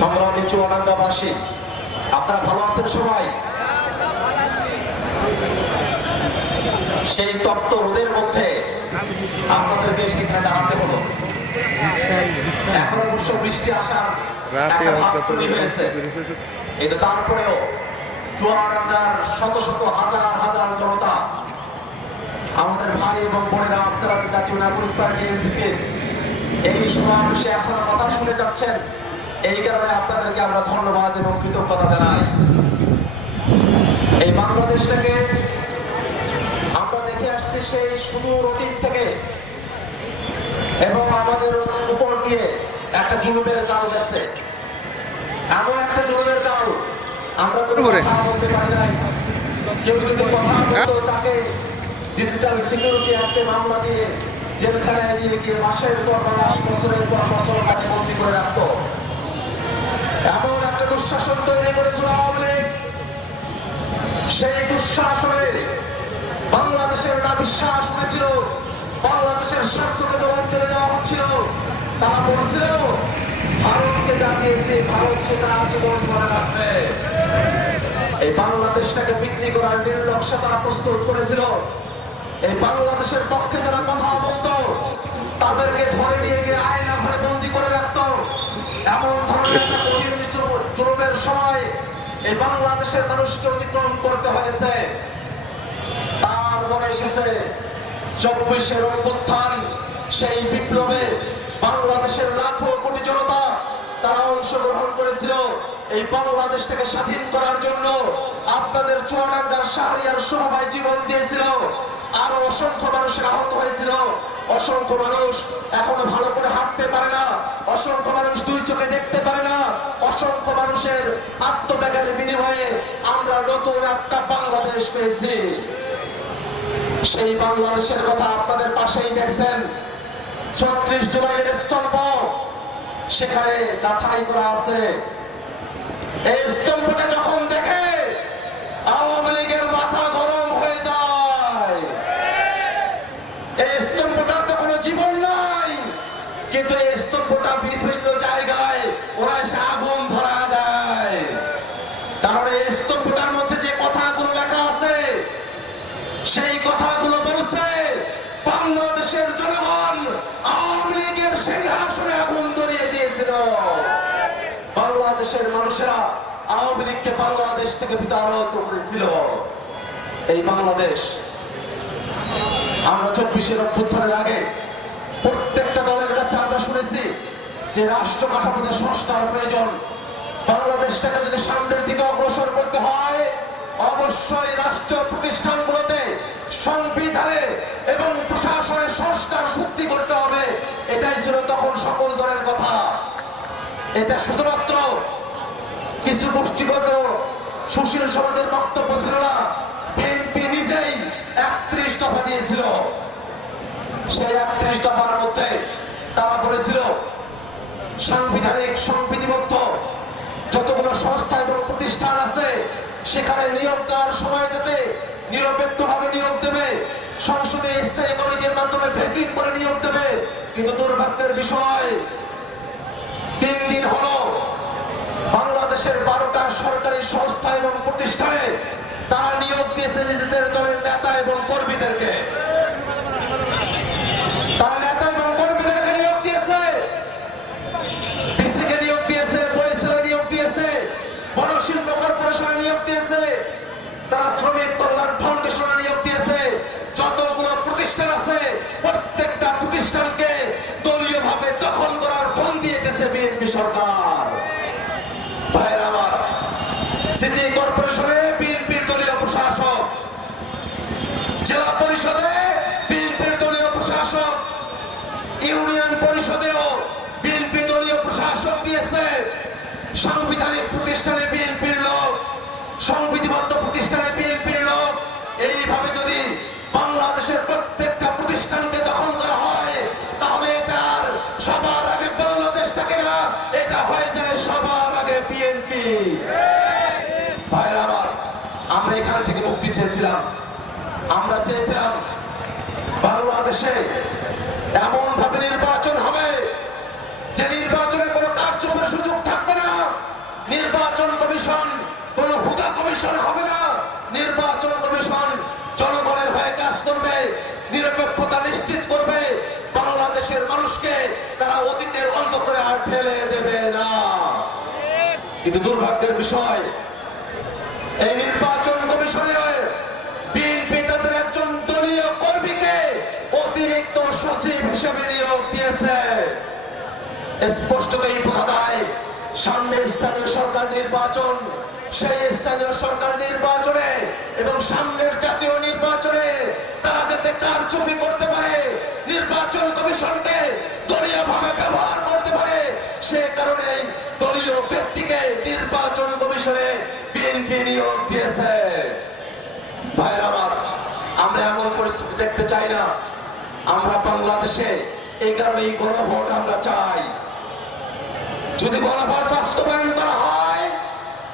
সংগ্রামী চুয়াডাঙ্গাবাসী, আপনারা ভালো আছেন সবাই? সেই তপ্ত রোদের মধ্যে আপনাদেরকে সেখানে দাঁড়াতে হলো। এখন অবশ্য বৃষ্টি আসার হয়েছে, কিন্তু তারপরেও চুয়াডাঙ্গার শত শত হাজার হাজার জনতা, আমাদের ভাই এবং বোনেরা, আপনারা যে জাতীয় নাগরিক পার্টি এনসিপি এই সমাবেশে আপনারা কথা শুনে যাচ্ছেন, এই কারণে আপনাদেরকে আমরা ধন্যবাদ এবং কৃতজ্ঞতা জানাই। এই বাংলাদেশটাকে আমরা দেখে আসছি সেই সুদূর অতীত থেকে, এবং আমাদের উপর দিয়ে একটা জুলুমের কাল গেছে, এমন একটা জুলুমের কাল আমরা কোনো কথা বলতে পারি নাই। কেউ যদি কথা বলতো তাকে ডিজিটাল সিকিউরিটি অ্যাক্টে মামলা দিয়ে জেলখানায় দিয়ে গিয়ে মাসের পর মাস, বছরের পর বছর তাকে বন্দী করে রাখতো। এমন একটা দুঃশাসন তৈরি করেছিল আওয়ামী লীগ। সেই দুঃশাসনে বাংলাদেশের না বিশ্বাস করেছিল, বাংলাদেশের স্বার্থকে জবাবদিহি দেওয়া হচ্ছিল। তারা বলছিল ভারতকে জানিয়েছে, ভারত সেটা আজীবন মনে রাখবে। এই বাংলাদেশটাকে বিক্রি করার নির্লক্ষ্য তারা প্রস্তুত করেছিল। এই বাংলাদেশের পক্ষে যারা কথা বলতো তাদেরকে ধরে নিয়ে গিয়ে আয়না ঘরে বন্দি করে রাখতো। এমন ধরনের একটা কঠিন জুলুমের সময় এই বাংলাদেশের মানুষকে অতিক্রম করতে হয়েছে। তারপরে এসেছে 24-এর অভ্যুত্থান। সেই বিপ্লবে বাংলাদেশের লাখো কোটি জনতা তারা অংশগ্রহণ করেছিল এই বাংলাদেশটাকে স্বাধীন করার জন্য। আপনাদের চুয়াডাঙ্গার শাহরিয়ার সবাই জীবন দিয়েছিল, আরো অসংখ্য মানুষের আহত হয়েছিল। অসংখ্য মানুষ এখনো ভালো করে হাঁটতে পারে না, অসংখ্য মানুষ দুই চোখে দেখতে পারে না। অসংখ্য মানুষের আত্মত্যাগের বিনিময়ে আমরা নতুন একটা বাংলাদেশ পেয়েছি। সেই বাংলাদেশের কথা আপনাদের পাশেই দেখছেন, 36 জুলাইয়ের স্তম্ভ সেখানে গাঁথাই করা আছে। এই স্তম্ভটা যখন দেখে আওয়ামী লীগের মাথা গরম হয়ে যায়। এই স্তম্ভটার তো কোনো জীবন নাই, কিন্তু এই স্তম্ভটা বিভিন্ন জায়গায় ওরা এসে আগুন ধরা দেয়। কারণ এই স্তম্ভটার মধ্যে যে কথাগুলো লেখা আছে, সেই কথাগুলো বলছে বাংলাদেশের জনগণ আওয়ামী লীগের সিংহাসনে আগুন ধরিয়ে দিয়েছিল। বাংলাদেশের মানুষেরা আওয়ামী লীগকে বাংলাদেশ থেকে বিতাড়িত করেছিল। এই বাংলাদেশ আমরা 24-এর অভ্যুত্থানের আগে প্রত্যেকটা দলের কাছে আমরা শুনেছি যে রাষ্ট্র কাঠামোতে সংস্কার প্রয়োজন। বাংলাদেশটাকে যদি সামনের দিকে অগ্রসর করতে হয়, অবশ্যই রাষ্ট্রীয় প্রতিষ্ঠানগুলোতে সংবিধানে এবং প্রশাসনে সংস্কার সত্যি করতে হবে। এটাই ছিল তখন সকল দলের কথা। এটা শুধুমাত্র কিছু গোষ্ঠীগত সুশীল সমাজের বক্তব্য ছিল না, বিএনপি নিজেই 31 দফা দিয়েছিল। সেই 31 দফার মধ্যে তারা বলেছিল সাংবিধানিক সংবিধিবদ্ধ যতগুলো সংস্থা এবং প্রতিষ্ঠান আছে সেখানে নিয়োগ দেওয়ার সময় যাতে নিরপেক্ষভাবে নিয়োগ দেবে, সংসদে স্থায়ী কমিটির মাধ্যমে ভেটিং করে নিয়োগ দেবে। কিন্তু দুর্ভাগ্যের বিষয়, 3 দিন হলো বাংলাদেশের 12টা সরকারি সংস্থা এবং প্রতিষ্ঠানে তারা নিয়োগ দিয়েছে নিজেদের দলের নেতা এবং কর্মীদেরকে। তারা নেতা এবং কর্মীদেরকে নিয়োগ দিয়েছে, ডিসিকে নিয়োগ দিয়েছে, বরিশালে নিয়োগ দিয়েছে, বনশিল্প কর্পোরেশনে নিয়োগ দিয়েছে, তারা শ্রমিক কল্যাণ ফাউন্ডেশনে নিয়োগ দিয়েছে। যতগুলো প্রতিষ্ঠান আছে প্রত্যেকটা প্রতিষ্ঠানকে দলীয়ভাবে দখল করার ফোন দিয়েছে বিএনপি সরকার। ভাইরা আমার, সিটি কর্পোরেশনে বিএনপির দলীয় প্রশাসক, জেলা পরিষদে বিএনপির দলীয় প্রশাসক, ইউনিয়ন পরিষদেও বিএনপি দলীয় প্রশাসক দিয়েছে। সাংবিধানিক প্রতিষ্ঠানে বিএনপির লোক, সংবিধিবদ্ধ প্রতিষ্ঠানে বিএনপির লোক। এইভাবে যদি বাংলাদেশের প্রত্যেকটা প্রতিষ্ঠানকে দখল করা হয়, তাহলে এটার সবার আগে বাংলাদেশ থাকে না, এটা হয়ে যায় সবার আগে বিএনপি। ভাইরা আমার, আমরা এখান থেকে মুক্তি চেয়েছিলাম। আমরা চেয়েছিলাম বাংলাদেশে এমন ভাবে নির্বাচন হবে যে নির্বাচনের কোনো কার্যকর সুযোগ থাকবে না। কমিশন হবে না, নির্বাচন কমিশন জনগণের হয়ে কাজ করবে, নিরপেক্ষতা নিশ্চিত করবে, বাংলাদেশের মানুষকে তারা অতীতের অন্ধকারে আর ঠেলে দেবে না। কিন্তু দুর্ভাগ্যের বিষয়, এই নির্বাচন কমিশনে বিএনপি তাদের একজন দলীয় কর্মীকে অতিরিক্ত সচিব হিসেবে নিয়োগ দিয়েছে। স্পষ্টতই বোঝা যায় সামনে স্থানীয় সরকার নির্বাচন, সেই স্থানীয় সরকার নির্বাচনে এবং সামনের জাতীয় নির্বাচনে তারা যাতে কারচুপি করতে পারে, নির্বাচন কমিশনকে দলীয় ভাবে ব্যবহার করতে পারে, সে কারণে দলীয় ব্যক্তিকে নির্বাচন কমিশনে বিএনপি নিয়োগ দিয়েছে। ভাইরা আমার, আমরা এমন পরিস্থিতি দেখতে চাই না। আমরা বাংলাদেশে এই কারণে গণভোট আমরা চাই। যদি গণভোট বাস্তবায়ন করা হয়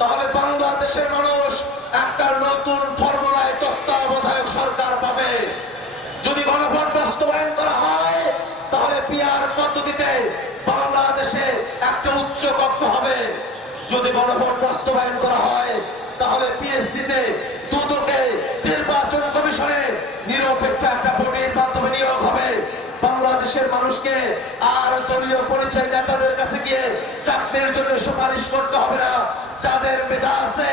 তাহলে বাংলাদেশের মানুষ একটা নতুন ফর্মুলায় তত্ত্বাবধায়ক সরকার পাবে। যদি গণভোট বাস্তবায়ন করা হয় তাহলে পিআর পদ্ধতিতে বাংলাদেশে একটা উচ্চ কক্ষ হবে। যদি গণভোট বাস্তবায়ন করা হয় তাহলে পিএসসিতে দুদকে নির্বাচন কমিশনে নিরপেক্ষ একটা বডির মাধ্যমে নিয়োগ হবে। বাংলাদেশের মানুষকে আর দলীয় পরিচয় নেতাদের কাছে গিয়ে চাকরির জন্য সুপারিশ করতে হবে না। যাদের মেধা আছে,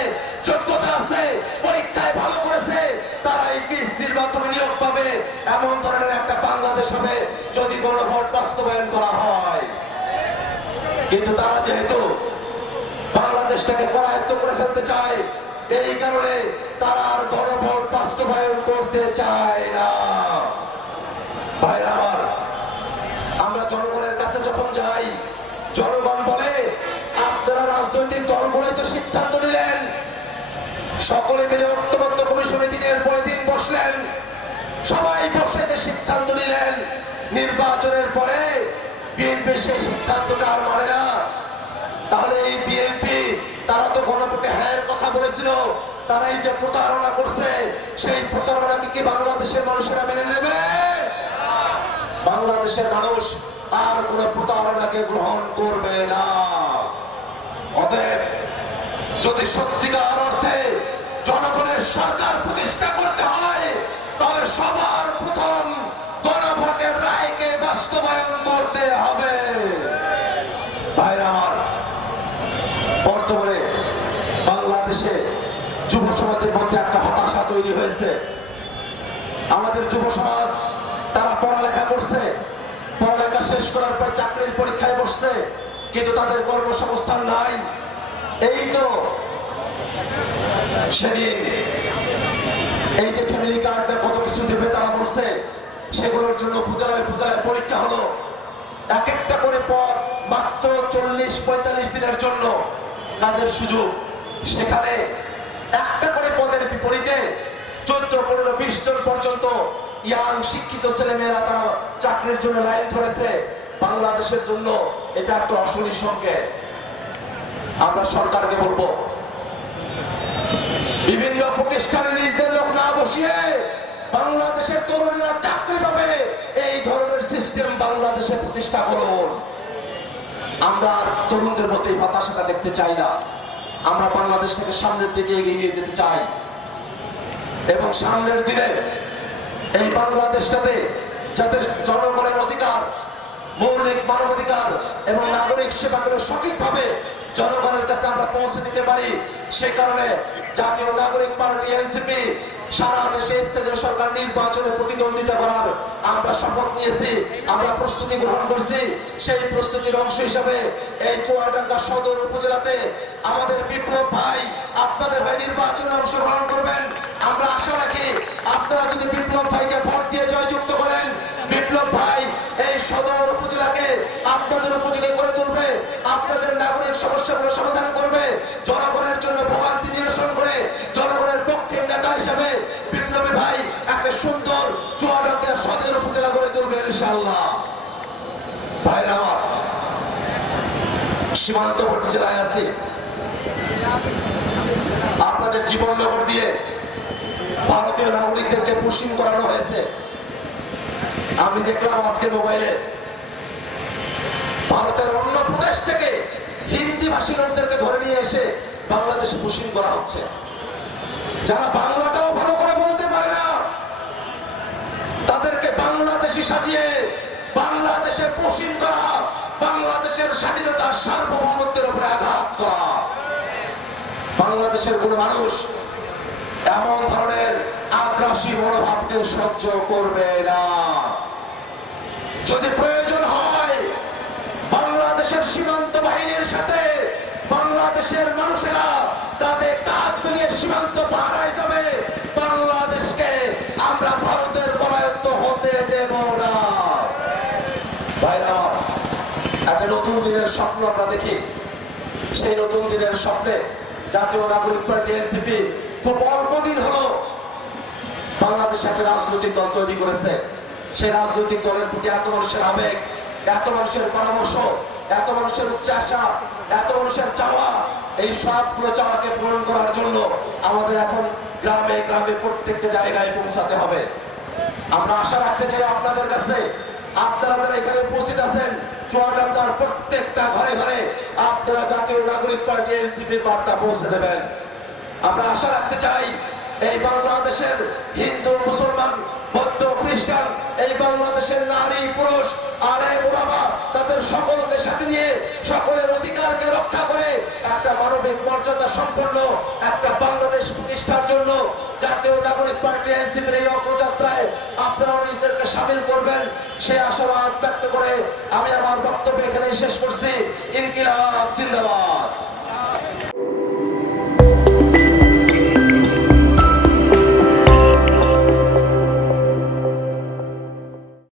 যোগ্যতা আছে, পরীক্ষায় ভালো করেছে, তারা এই পিএসসির মাধ্যমে নিয়োগ পাবে। এমন ধরনের একটা বাংলাদেশ হবে যদি গণভোট বাস্তবায়ন করা হয়। কিন্তু তারা যেহেতু বাংলাদেশটাকে করায়ত্ত করে ফেলতে চায়, এই কারণে তারা আর গণভোট বাস্তবায়ন করতে চায় না। ভাই আমার, আমরা জনগণের কাছে যখন যাই, জনগণ বলে আপনারা রাজনৈতিক দলগুলো তো সিদ্ধান্ত নিলেন, সকলে মিলে ঐক্যবদ্ধ কমিশনে দিনের পরে দিন বসলেন, সবাই বসে যে সিদ্ধান্ত নিলেন, নির্বাচনের পরে বিএনপি সেই সিদ্ধান্তটা আর মানে না। তাহলে এই বিএনপি তারা তো গণভোটে হ্যাঁ কথা বলেছিল, তারাই যে প্রতারণা করছে, সেই প্রতারণাকে কি বাংলাদেশের মানুষেরা মেনে নেবে? বাংলাদেশের মানুষ আর কোন প্রতারণাকে গ্রহণ করবে না। অতএব যদি সত্যিকার অর্থে জনগণের সরকার প্রতিষ্ঠা করতে হয় তাহলে সবার প্রথম গণভোটের রায়কে বাস্তবায়ন করতে হবে। ভাইরা আমার, বর্তমানে বাংলাদেশে যুব সমাজের মধ্যে একটা হতাশা তৈরি হয়েছে। আমাদের যুব সমাজ তারা পড়ালেখা করছে, পড়ালেখা শেষ করার পর চাকরির পরীক্ষায় বসছে, কিন্তু তাদের কর্মসংস্থান নাই। এই তো সেদিন এই যে ফ্যামিলি কার্ডটা কত কিছু দেবে তারা বলছে, সেগুলোর জন্য উপজেলায় পরীক্ষা হলো। এক একটা করে পদ মাত্র 40-45 দিনের জন্য কাজের সুযোগ। সেখানে একটা করে পদের বিপরীতে 14-15-20 জন পর্যন্ত ইয়াং শিক্ষিত ছেলেমেয়েরা তারা চাকরির জন্য লাইন ধরেছে। বাংলাদেশের জন্য এটা একটা অশনি সংকেত। আমরা সরকারকে বলবো, বিভিন্ন প্রতিষ্ঠানে নিজেদের লোক না বসিয়ে বাংলাদেশের তরুণীরা চাকরি পাবে এই ধরনের সিস্টেম বাংলাদেশে প্রতিষ্ঠা করুন। আমরা আর তরুণদের মধ্যে হতাশাটা দেখতে চাই না। আমরা বাংলাদেশটাকে সামনের দিকে এগিয়ে নিয়ে যেতে চাই এবং সামনের দিনে এই বাংলাদেশটাতে যাতে জনগণের অধিকার, মৌলিক মানবাধিকার এবং নাগরিক সেবাগুলো সঠিকভাবে জনগণের কাছে আমরা পৌঁছে দিতে পারি, সে কারণে জাতীয় নাগরিক পার্টি এনসিপি সারা দেশে স্থানীয় সরকার নির্বাচনে প্রতিদ্বন্দ্বিতা করার আমরা শপথ নিয়েছি, আমরা প্রস্তুতি গ্রহণ করছি। সেই প্রস্তুতির অংশ হিসাবে এই চুয়াডাঙ্গা সদর উপজেলাতে আমাদের বিপ্লব ভাই আপনাদের ভাই নির্বাচনে অংশগ্রহণ করবেন। আমরা আশা রাখি আপনারা যদি বিপ্লব ভাইকে ভোট দিয়ে জয়যুক্ত করেন, বিপ্লব ভাই এই সদর উপজেলাকে আপনাদের উপযোগী করে তুলবে, আপনাদের নাগরিক সমস্যাগুলো সমাধান করবে, জনগণের জন্য ভোগান্তি নিরসন করে জনগণের পক্ষে নেতা হিসেবে বিপ্লবী ভাই একটা সুন্দর চুয়াডাঙ্গা সদর উপজেলা গড়ে তুলবে ইনশাআল্লাহ। ভাইরা আমার, সীমান্তবর্তী জেলায় আছি, আপনাদের জীবননগর দিয়ে ভারতীয় নাগরিকদেরকে পুশিং করানো হয়েছে। আমি দেখলাম আজকে মোবাইলে ভারতের অন্য প্রদেশ থেকে হিন্দি ভাষী লোকদেরকে ধরে নিয়ে এসে বাংলাদেশে পুশিং করা হচ্ছে। যারা বাংলাটাও ভালো করে বলতে পারে না, তাদেরকে বাংলাদেশি সাজিয়ে বাংলাদেশে পোষণ করা, বাংলাদেশের স্বাধীনতার সার্বভৌমত্বের উপরে আঘাত করা। বাংলাদেশের কোন মানুষ এমন ধরনের আগ্রাসী মনোভাবকে সহ্য করবে না। যদি প্রয়োজন হয় বাংলাদেশের সীমান্ত বাহিনীর সাথে বাংলাদেশের মানুষেরা কাঁধে কাঁধ মিলিয়ে সীমান্ত পাহারায় যাবে। বাংলাদেশকে আমরা ভারতের করায়ত্ত হতে দেব না। ভাইরা, একটা নতুন দিনের স্বপ্ন আমরা দেখি। সেই নতুন দিনের স্বপ্নে জাতীয় নাগরিক পার্টি এনসিপি খুব অল্প দিন হলো বাংলাদেশে একটা রাজনৈতিক দল তৈরি করেছে। সেই রাজনৈতিক দলের প্রতি এত মানুষের আবেগ, এত মানুষের পরামর্শ, এত মানুষের উচ্চাসা, এত মানুষের চাওয়া, এই সবগুলো চাওয়াকে পূরণ করার জন্য আমাদের এখন গ্রামে গ্রামে প্রত্যেকটা জায়গায় পৌঁছাতে হবে। আমরা আশা রাখতে চাই আপনাদের কাছে, আপনারা যারা এখানে উপস্থিত আছেন, চুয়াডাঙ্গার প্রত্যেকটা ঘরে ঘরে আপনারা জাতীয় নাগরিক পার্টি এনসিপির বার্তা পৌঁছে দেবেন। আমরা আশা রাখতে চাই এই বাংলাদেশের হিন্দু, মুসলমান, বৌদ্ধ, খ্রিস্টান, এই বাংলাদেশের নারী, পুরুষ, আলেম, ওলামা, তাদের সকলকে সাথে নিয়ে সকলের অধিকারকে রক্ষা করে একটা মানবিক মর্যাদা সম্পন্ন একটা বাংলাদেশ প্রতিষ্ঠার জন্য জাতীয় নাগরিক পার্টি এনসিপির এই অগ্রযাত্রায় আপনারা নিজেদেরকে সামিল করবেন, সে আশাবাদ ব্যক্ত করে আমি আমার বক্তব্য এখানে শেষ করছি। ইনকিলাব জিন্দাবাদ।